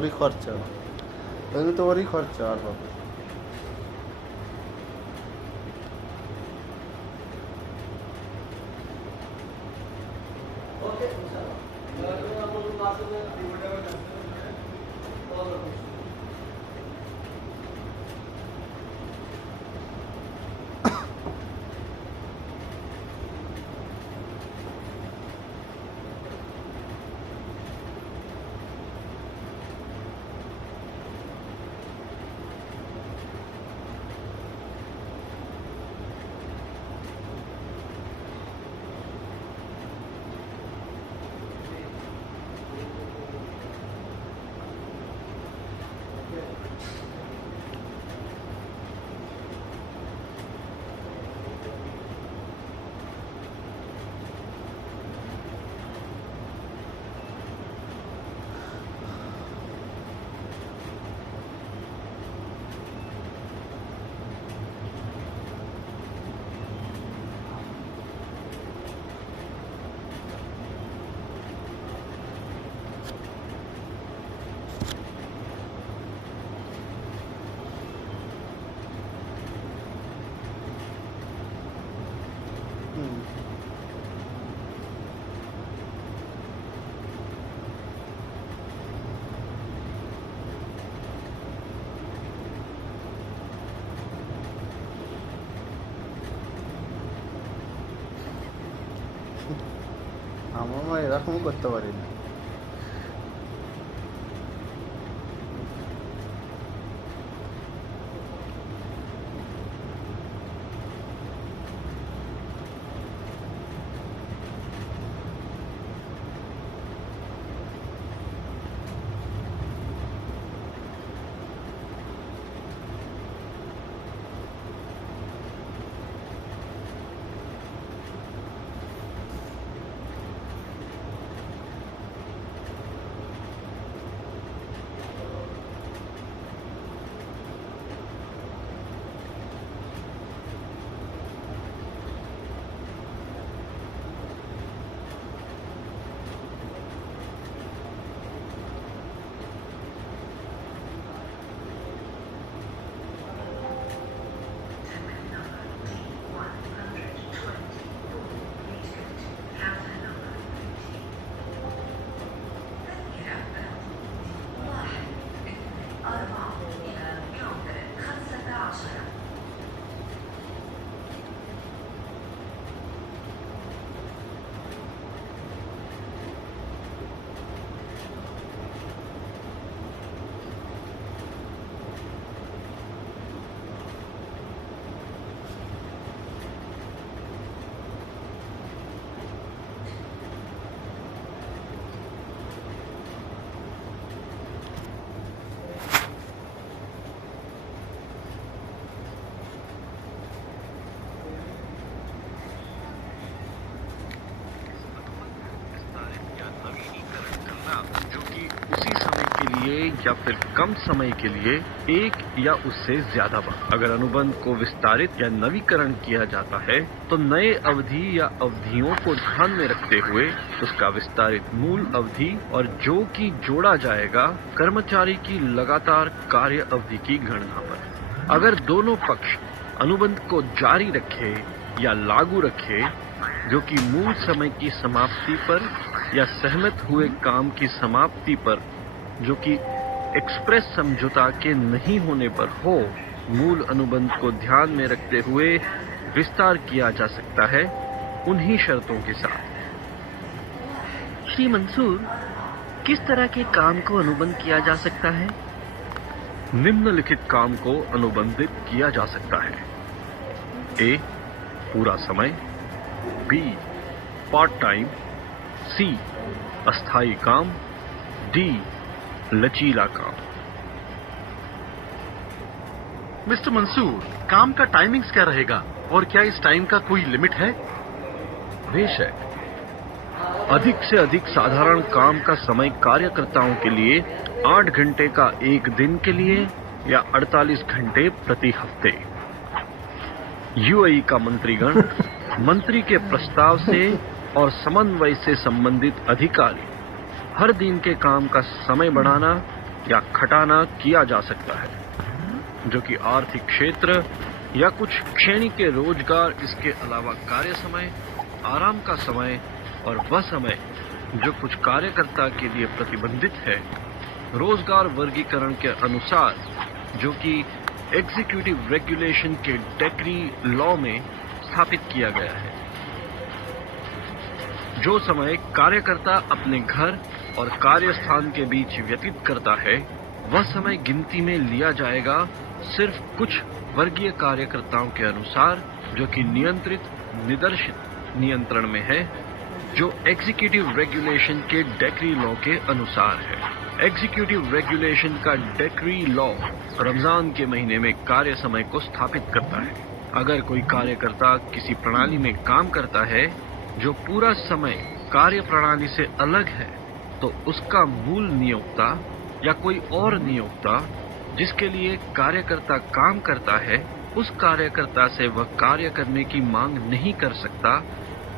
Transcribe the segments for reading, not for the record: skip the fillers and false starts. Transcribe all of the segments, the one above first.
ওরই খরচা, এগুলো তো ওরই খরচা আর বাবা। আমরা এরকমও করতে পারি না। या फिर कम समय के लिए एक या उससे ज्यादा बार अगर अनुबंध को विस्तारित या नवीकरण किया जाता है तो नए अवधि या अवधियों को ध्यान में रखते हुए उसका विस्तारित मूल अवधि और जो कि जोड़ा जाएगा कर्मचारी की लगातार कार्य अवधि की गणना पर। अगर दोनों पक्ष अनुबंध को जारी रखे या लागू रखे जो कि मूल समय की समाप्ति पर या सहमत हुए काम की समाप्ति पर जो कि एक्सप्रेस समझौता के नहीं होने पर हो, मूल अनुबंध को ध्यान में रखते हुए विस्तार किया जा सकता है उन्हीं शर्तों के साथ। श्री मंसूर, किस तरह के काम को अनुबंध किया जा सकता है? निम्नलिखित काम को अनुबंधित किया जा सकता है। ए, पूरा समय। B, part time. सी, अस्थायी काम। डी, लचीला काम। मिस्टर मंसूर, काम का टाइमिंग्स क्या रहेगा और क्या इस टाइम का कोई लिमिट है? बेशक, अधिक से अधिक साधारण काम का समय कार्यकर्ताओं के लिए 8 घंटे का एक दिन के लिए या 48 घंटे प्रति हफ्ते। यूएई का मंत्रीगण मंत्री के प्रस्ताव से और समन्वय से संबंधित अधिकारी हर दिन के काम का समय बढ़ाना या खटाना किया जा सकता है, जो कि आर्थिक क्षेत्र या कुछ श्रेणी के रोजगार, इसके अलावा कार्य समय, आराम का समय और वह समय जो कुछ कार्यकर्ता के लिए प्रतिबंधित है, रोजगार वर्गीकरण के अनुसार, जो कि एग्जीक्यूटिव रेगुलेशन के डेक्री लॉ में स्थापित किया गया है। जो समय कार्यकर्ता अपने घर और कार्यस्थान के बीच व्यतीत करता है, वह समय गिनती में लिया जाएगा सिर्फ कुछ वर्गीय कार्यकर्ताओं के अनुसार, जो कि नियंत्रित निर्देशित नियंत्रण में है, जो एग्जीक्यूटिव रेगुलेशन के डेक्री लॉ के अनुसार है। एग्जीक्यूटिव रेगुलेशन का डेक्री लॉ रमजान के महीने में कार्य समय को स्थापित करता है। अगर कोई कार्यकर्ता किसी प्रणाली में काम करता है जो पूरा समय कार्य प्रणाली से अलग है, तो उसका मूल नियोक्ता या कोई और नियोक्ता जिसके लिए कार्यकर्ता काम करता है, उस कार्यकर्ता से वह कार्य करने की मांग नहीं कर सकता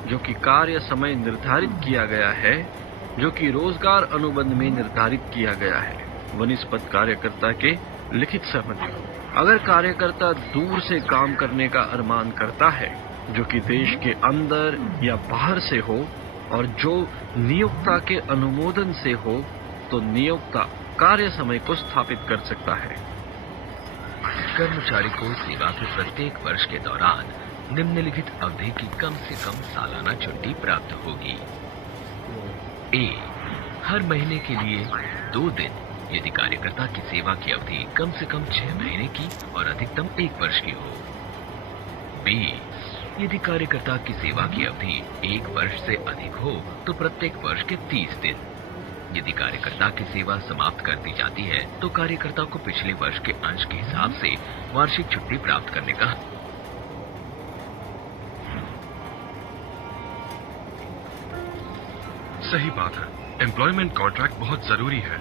जो कि कार्य समय निर्धारित किया गया है, जो कि रोजगार अनुबंध में निर्धारित किया गया है, वनिस्पत कार्यकर्ता के लिखित सहमति हो। अगर कार्यकर्ता दूर से काम करने का अरमान करता है, जो कि देश के अंदर या बाहर से हो और जो नियोक्ता के अनुमोदन से हो, तो नियोक्ता कार्य समय को स्थापित कर सकता है। कर्मचारी को सेवा के प्रत्येक वर्ष के दौरान निम्नलिखित अवधि की कम से कम सालाना छुट्टी प्राप्त होगी। ए, हर महीने के लिए 2 दिन यदि कार्यकर्ता की सेवा की अवधि कम से कम 6 महीने की और अधिकतम 1 वर्ष की हो। बी, यदि कार्यकर्ता की सेवा की अवधि 1 वर्ष से अधिक हो तो प्रत्येक वर्ष के 30 दिन। यदि कार्यकर्ता की सेवा समाप्त कर दी जाती है तो कार्यकर्ता को पिछले वर्ष के अंश के हिसाब से वार्षिक छुट्टी प्राप्त करने का। सही बात है। एम्प्लॉयमेंट कॉन्ट्रैक्ट बहुत जरूरी है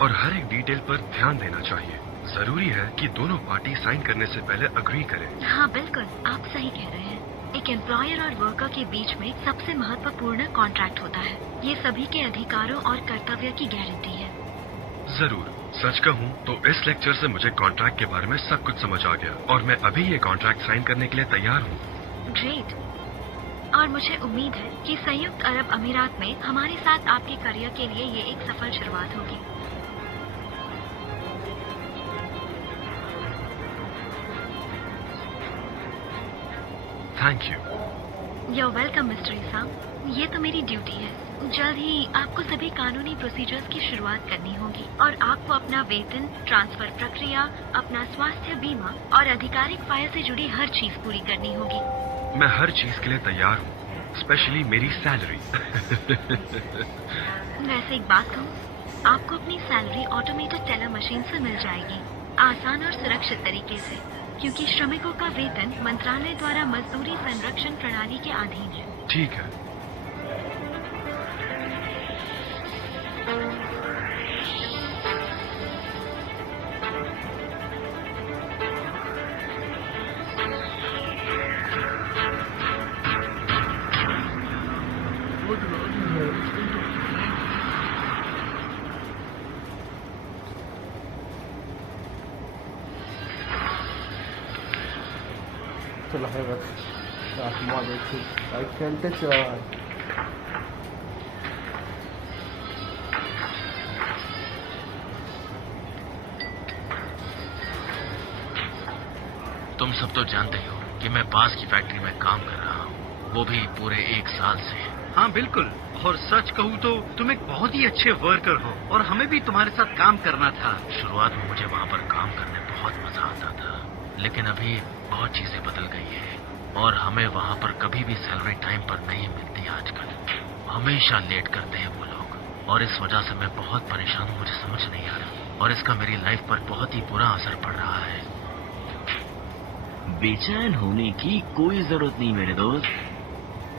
और हर एक डिटेल पर ध्यान देना चाहिए। जरूरी है कि दोनों पार्टी साइन करने से पहले अग्री करें। हाँ बिल्कुल, आप सही कह रहे हैं। एक एम्प्लॉयर और वर्कर के बीच में सबसे महत्वपूर्ण कॉन्ट्रैक्ट होता है। ये सभी के अधिकारों और कर्तव्य की गारंटी है। जरूर। सच कहूँ तो इस लेक्चर से मुझे कॉन्ट्रैक्ट के बारे में सब कुछ समझ आ गया और मैं अभी ये कॉन्ट्रैक्ट साइन करने के लिए तैयार हूँ। ग्रेट। और मुझे उम्मीद है कि संयुक्त अरब अमीरात में हमारे साथ आपके करियर के लिए ये एक सफल शुरुआत होगी। Thank you. You're welcome, mister Isa. ये तो मेरी ड्यूटी है। जल्द ही आपको सभी कानूनी प्रोसीजर्स की शुरुआत करनी होगी और आपको अपना वेतन, ट्रांसफर प्रक्रिया, अपना स्वास्थ्य बीमा और आधिकारिक फाइल से जुड़ी हर चीज पूरी करनी होगी। मैं हर चीज के लिए तैयार हूँ, स्पेशली मेरी सैलरी। वैसे एक बात कहूँ, आपको अपनी सैलरी ऑटोमेटेड टेलर मशीन से मिल जाएगी, आसान और सुरक्षित तरीके से, क्योंकि श्रमिकों का वेतन मंत्रालय द्वारा मजदूरी संरक्षण प्रणाली के अधीन है। ठीक है। चला है बस आसमान देखो लाइट खेलते चार। तुम सब तो जानते हो कि मैं पास की फैक्ट्री में काम कर रहा हूँ, वो भी पूरे 1 साल से। हाँ बिल्कुल, और सच कहूँ तो तुम एक बहुत ही अच्छे वर्कर हो और हमें भी तुम्हारे साथ काम करना था। शुरुआत में मुझे वहाँ पर काम करने में बहुत मजा आता था, लेकिन अभी बहुत चीजें बदल गई है और हमें वहाँ पर कभी भी सैलरी टाइम पर नहीं मिलती। आजकल हमेशा लेट करते हैं वो लोग और इस वजह से मैं बहुत परेशान हूँ। मुझे समझ नहीं आ रहा और इसका मेरी लाइफ पर बहुत ही बुरा असर पड़ रहा है। बेचैन होने की कोई जरूरत नहीं मेरे दोस्त।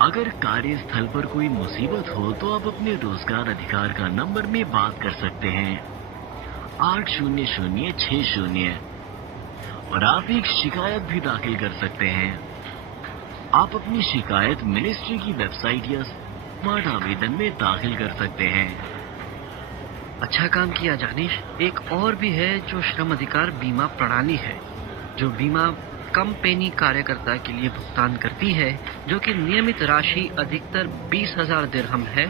अगर कार्यस्थल पर कोई मुसीबत हो तो आप अपने रोजगार अधिकार का नंबर में बात कर सकते हैं, 800-60, और आप एक शिकायत भी दाखिल कर सकते हैं। आप अपनी शिकायत मिनिस्ट्री की वेबसाइट या स्मार्ट आवेदन में दाखिल कर सकते हैं। अच्छा काम किया जानिश। एक और भी है जो श्रम अधिकार बीमा प्रणाली है, जो बीमा कम पेनी कार्यकर्ता के लिए भुगतान करती है, जो कि नियमित राशि अधिकतर 20,000 दिरहम है,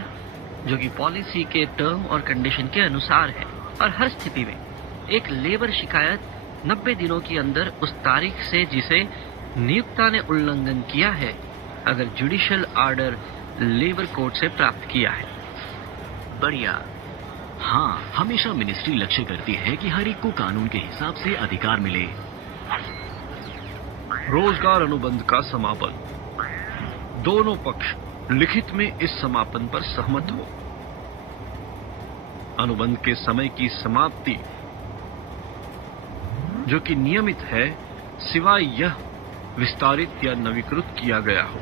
जो कि पॉलिसी के टर्म और कंडीशन के अनुसार है। और हर स्थिति में एक लेबर शिकायत 90 दिनों के अंदर उस तारीख से जिसे नियोक्ता ने उल्लंघन किया है, अगर जुडिशियल ऑर्डर लेबर कोर्ट से प्राप्त किया है। बढ़िया। हाँ, हमेशा मिनिस्ट्री लक्ष्य करती है कि हर एक को कानून के हिसाब से अधिकार मिले। रोजगार अनुबंध का समापन। दोनों पक्ष लिखित में इस समापन पर सहमत हो। अनुबंध के समय की समाप्ति जो कि नियमित है, सिवाय यह विस्तारित या नवीकृत किया गया हो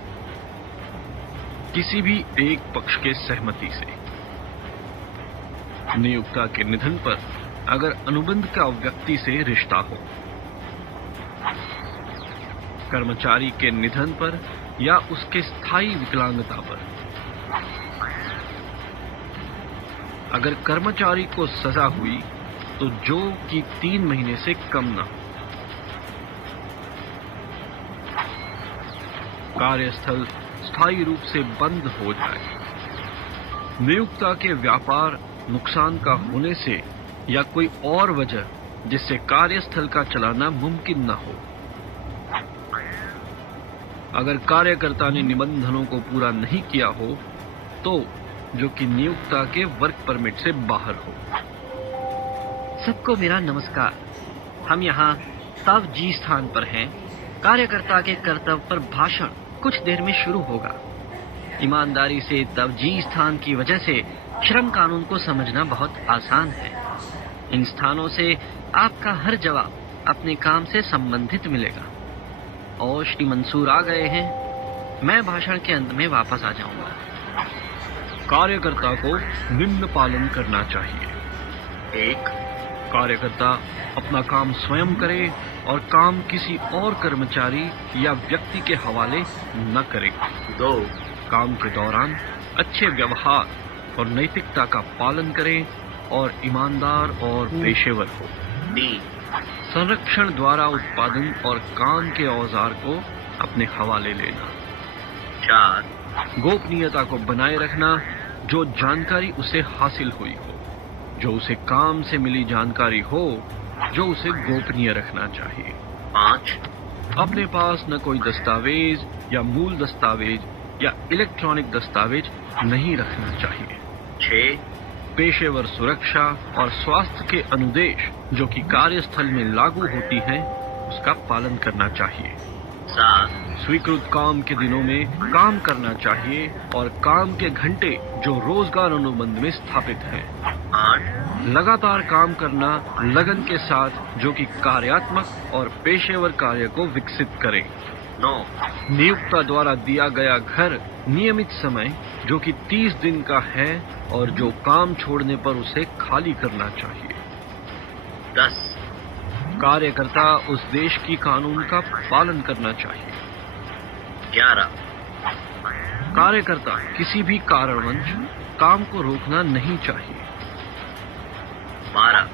किसी भी एक पक्ष के सहमति से। नियोक्ता के निधन पर अगर अनुबंध का व्यक्ति से रिश्ता हो, कर्मचारी के निधन पर या उसके स्थायी विकलांगता पर, अगर कर्मचारी को सजा हुई तो जो कि 3 महीने से कम न हो, कार्यस्थल स्थायी रूप से बंद हो जाए, नियोक्ता के व्यापार नुकसान का होने से या कोई और वजह जिससे कार्यस्थल का चलाना मुमकिन न हो, अगर कार्यकर्ता ने निबंधनों को पूरा नहीं किया हो तो जो कि नियोक्ता के वर्क परमिट से बाहर हो। सबको मेरा नमस्कार। हम यहाँ तब जी स्थान पर हैं। कार्यकर्ता के कर्तव्य पर भाषण कुछ देर में शुरू होगा। ईमानदारी से तब जी स्थान की वजह से श्रम कानून को समझना बहुत आसान है। इन स्थानों से आपका हर जवाब अपने काम से संबंधित मिलेगा। और श्री मंसूर आ गए हैं। मैं भाषण के अंत में वापस आ जाऊंगा। कार्यकर्ता को निम्न पालन करना चाहिए। 1. कार्यकर्ता अपना काम स्वयं करे और काम किसी और कर्मचारी या व्यक्ति के हवाले न करे। 2. काम के दौरान अच्छे व्यवहार और नैतिकता का पालन करें और ईमानदार और पेशेवर हो। 3. संरक्षण द्वारा उत्पादन और काम के औजार को अपने हवाले लेना। 4. गोपनीयता को बनाए रखना, जो जानकारी उसे हासिल हुई हो, जो उसे काम से मिली जानकारी हो, जो उसे गोपनीय रखना चाहिए। 5. अपने पास न कोई दस्तावेज या मूल दस्तावेज या इलेक्ट्रॉनिक दस्तावेज नहीं रखना चाहिए। 6. पेशेवर सुरक्षा और स्वास्थ्य के अनुदेश जो कि कार्यस्थल में लागू होती हैं, उसका पालन करना चाहिए। 7. स्वीकृत काम के दिनों में काम करना चाहिए और काम के घंटे जो रोजगार अनुबंध में स्थापित हैं। 8. लगातार काम करना लगन के साथ जो कि कार्यात्मक और पेशेवर कार्य को विकसित करे। 9. नियोक्ता द्वारा दिया गया घर नियमित समय जो कि 30 दिन का है और जो काम छोड़ने पर उसे खाली करना चाहिए। 10. कार्यकर्ता उस देश की कानून का पालन करना चाहिए। 11. कार्यकर्ता किसी भी कारणवश काम को रोकना नहीं चाहिए। 12.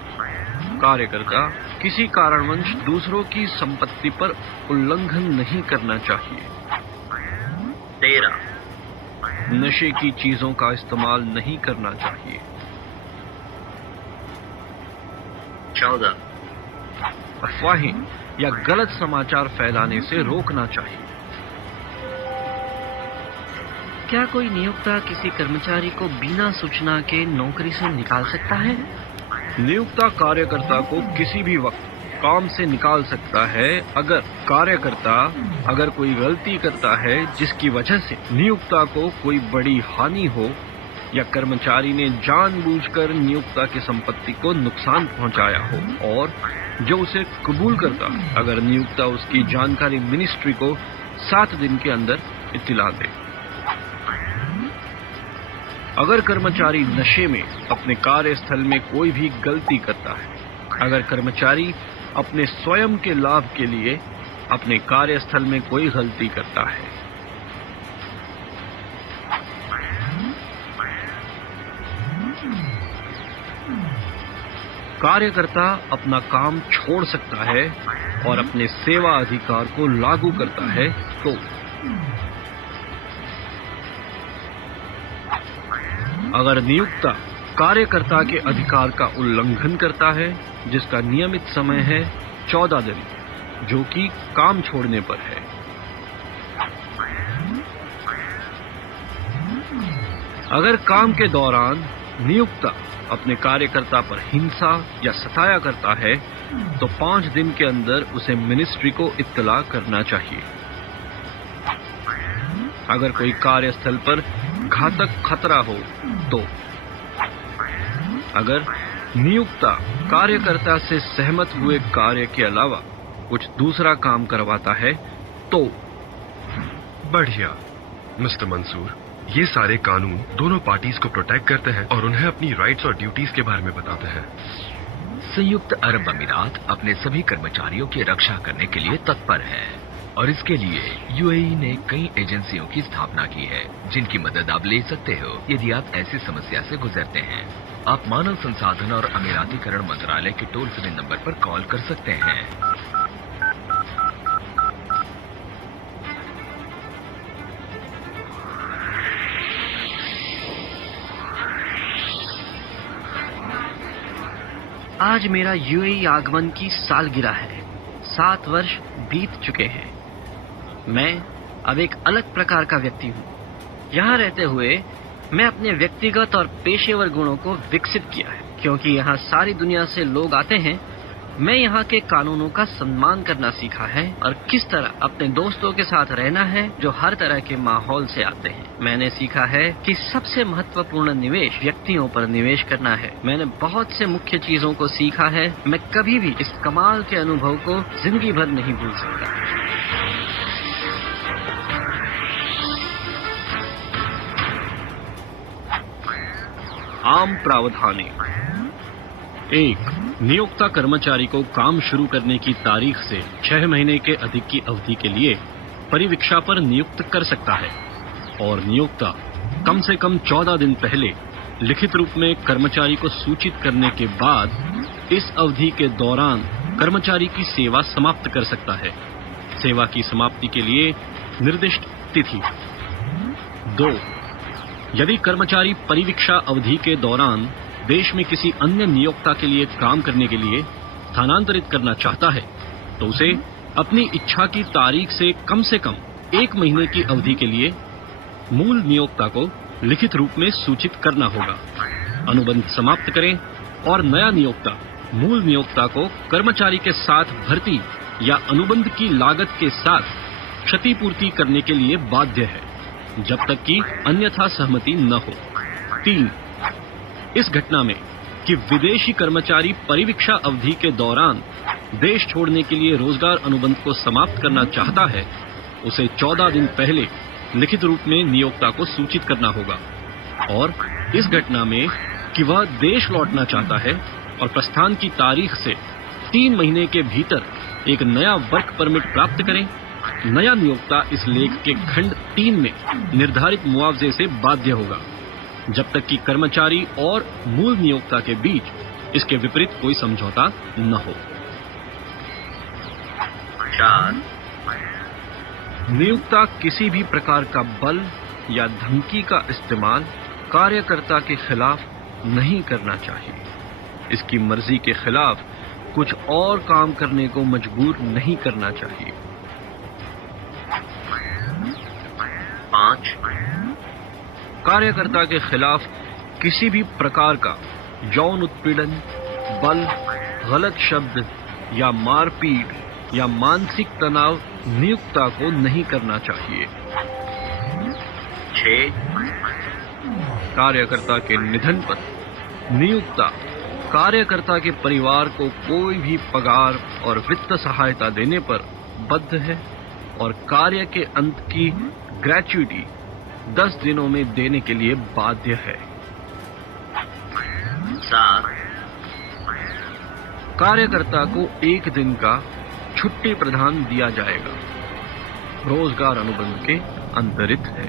कार्यकर्ता किसी कारणवश दूसरों की संपत्ति पर उल्लंघन नहीं करना चाहिए। 13. नशे की चीजों का इस्तेमाल नहीं करना चाहिए। 14. अफवाहें या गलत समाचार फैलाने से रोकना चाहिए। क्या कोई नियोक्ता किसी कर्मचारी को बिना सूचना के नौकरी से निकाल सकता है? नियोक्ता कार्यकर्ता को किसी भी वक्त काम से निकाल सकता है अगर कार्यकर्ता कोई गलती करता है जिसकी वजह से नियोक्ता को कोई बड़ी हानि हो या कर्मचारी ने जानबूझकर नियोक्ता की संपत्ति को नुकसान पहुंचाया हो और जो उसे कबूल करता अगर नियोक्ता उसकी जानकारी मिनिस्ट्री को 7 दिन के अंदर इत्तिला दे। अगर कर्मचारी नशे में अपने कार्यस्थल में कोई भी गलती करता है, अगर कर्मचारी अपने स्वयं के लाभ के लिए अपने कार्यस्थल में कोई गलती करता है, कार्यकर्ता अपना काम छोड़ सकता है और अपने सेवा अधिकार को लागू करता है तो अगर नियोक्ता कार्यकर्ता के अधिकार का उल्लंघन करता है, जिसका नियमित समय है 14 दिन, जो कि काम छोड़ने पर है, अगर काम के दौरान नियोक्ता अपने कार्यकर्ता पर हिंसा या सताया करता है, तो 5 दिन के अंदर उसे मिनिस्ट्री को इत्तला करना चाहिए। अगर कोई कार्यस्थल पर घातक खतरा हो तो अगर नियोक्ता कार्यकर्ता से सहमत हुए कार्य के अलावा कुछ दूसरा काम करवाता है तो बढ़िया मिस्टर मंसूर, ये सारे कानून दोनों पार्टीज को प्रोटेक्ट करते हैं और उन्हें अपनी राइट्स और ड्यूटीज के बारे में बताते हैं। संयुक्त अरब अमीरात अपने सभी कर्मचारियों की रक्षा करने के लिए तत्पर है और इसके लिए यूएई ने कई एजेंसियों की स्थापना की है, जिनकी मदद आप ले सकते हो यदि आप ऐसी समस्या से गुजरते हैं। आप मानव संसाधन और अमीरातीकरण मंत्रालय के टोल फ्री नंबर पर कॉल कर सकते हैं। आज मेरा यूएई आगमन की सालगिरह है। 7 वर्ष बीत चुके हैं। मैं अब एक अलग प्रकार का व्यक्ति हूँ। यहाँ रहते हुए मैं अपने व्यक्तिगत और पेशेवर गुणों को विकसित किया है। क्योंकि यहाँ सारी दुनिया से लोग आते हैं, मैं यहाँ के कानूनों का सम्मान करना सीखा है और किस तरह अपने दोस्तों के साथ रहना है जो हर तरह के माहौल से आते हैं। मैंने सीखा है कि सबसे महत्वपूर्ण निवेश व्यक्तियों पर निवेश करना है। मैंने बहुत से मुख्य चीजों को सीखा है। मैं कभी भी इस कमाल के अनुभव को जिंदगी भर नहीं भूल सकता। आम प्रावधान 1. नियोक्ता कर्मचारी को काम शुरू करने की तारीख से 6 महीने के अधिक की अवधि के लिए परिवीक्षा पर नियुक्त कर सकता है और नियोक्ता कम से कम 14 दिन पहले लिखित रूप में कर्मचारी को सूचित करने के बाद इस अवधि के दौरान कर्मचारी की सेवा समाप्त कर सकता है। सेवा की समाप्ति के लिए निर्दिष्ट तिथि। 2. यदि कर्मचारी परिवीक्षा अवधि के दौरान देश में किसी अन्य नियोक्ता के लिए काम करने के लिए स्थानांतरित करना चाहता है तो उसे अपनी इच्छा की तारीख से कम 1 महीने की अवधि के लिए मूल नियोक्ता को लिखित रूप में सूचित करना होगा। अनुबंध समाप्त करें और नया नियोक्ता मूल नियोक्ता को कर्मचारी के साथ भर्ती या अनुबंध की लागत के साथ क्षतिपूर्ति करने के लिए बाध्य है जब तक कि अन्यथा सहमति न हो। 3. इस घटना में कि विदेशी कर्मचारी परिवीक्षा अवधि के दौरान देश छोड़ने के लिए रोजगार अनुबंध को समाप्त करना चाहता है, उसे 14 दिन पहले लिखित रूप में नियोक्ता को सूचित करना होगा। और इस घटना में कि वह देश लौटना चाहता है और प्रस्थान की तारीख से 3 महीने के भीतर एक नया वर्क परमिट प्राप्त करें, नया नियोक्ता इस लेख के खंड 3 में निर्धारित मुआवजे से बाध्य होगा जब तक कि कर्मचारी और मूल नियोक्ता के बीच इसके विपरीत कोई समझौता न हो। 4. नियोक्ता किसी भी प्रकार का बल या धमकी का इस्तेमाल कार्यकर्ता के खिलाफ नहीं करना चाहिए। इसकी मर्जी के खिलाफ कुछ और काम करने को मजबूर नहीं करना चाहिए। 5. कार्यकर्ता के खिलाफ किसी भी प्रकार का यौन उत्पीड़न, बल, गलत शब्द या मारपीट या मानसिक तनाव नियोक्ता को नहीं करना चाहिए। 6. कार्यकर्ता के निधन पर नियोक्ता कार्यकर्ता के परिवार को कोई भी पगार और वित्त सहायता देने पर बद्ध है और कार्य के अंत की ग्रेच्युटी 10 दिनों में देने के लिए बाध्य है। 7. कार्यकर्ता को 1 दिन का छुट्टी प्रदान दिया जाएगा। रोजगार अनुबंध के अंतरित है।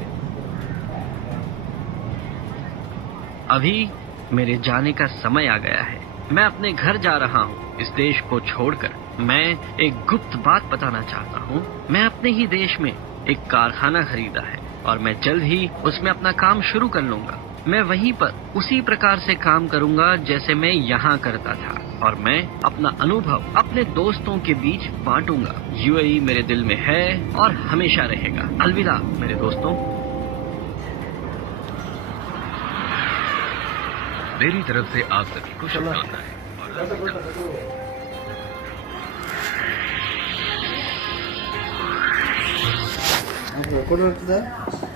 अभी मेरे जाने का समय आ गया है। मैं अपने घर जा रहा हूँ इस देश को छोड़कर। मैं एक गुप्त बात बताना चाहता हूँ। मैं अपने ही देश में एक कारखाना खरीदा है और मैं जल्द ही उसमें अपना काम शुरू कर लूंगा। मैं वहीं पर उसी प्रकार से काम करूंगा जैसे मैं यहाँ करता था और मैं अपना अनुभव अपने दोस्तों के बीच बांटूंगा। यूएई मेरे दिल में है और हमेशा रहेगा। अलविदा मेरे दोस्तों। मेरी तरफ से आप सभी को शुभकामनाएं और अलविदा। रेकॉर्ड होता है।